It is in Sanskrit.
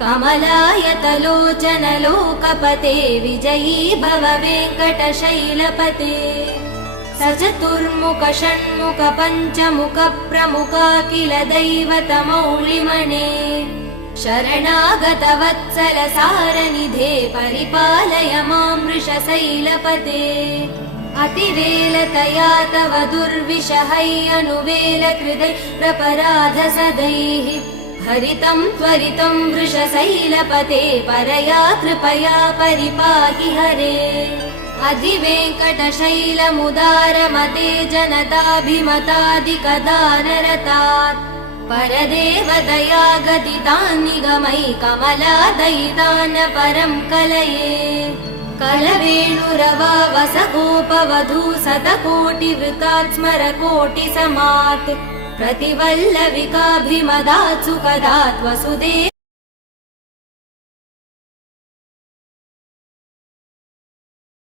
कमलायतलोचन लोकपते विजयी भव वेङ्कटशैलपते सचतुर्मुख षण्मुख पञ्चमुख प्रमुखाखिल दैवतमौलिमणे शरणागत वत्सल सारनिधे परिपालय मां वृषशैलपते अतिवेलतया तव दुर्विषहै अनुवेल कृदै प्रपराध सदैः हरितं त्वरितं वृषशैलपते परया कृपया परिपाहि हरे अधिवेङ्कटशैलमुदारमते जनताभिमतादिकदानरतात् परदेवदया गदितान् निगमै कमलादयितान् परं कलये कलवेणुरवा वसगोपवधू शतकोटिवृतात् स्मरकोटिसमात् प्रतिवल्लविकाभिमदात् सुखदात् वसुदेव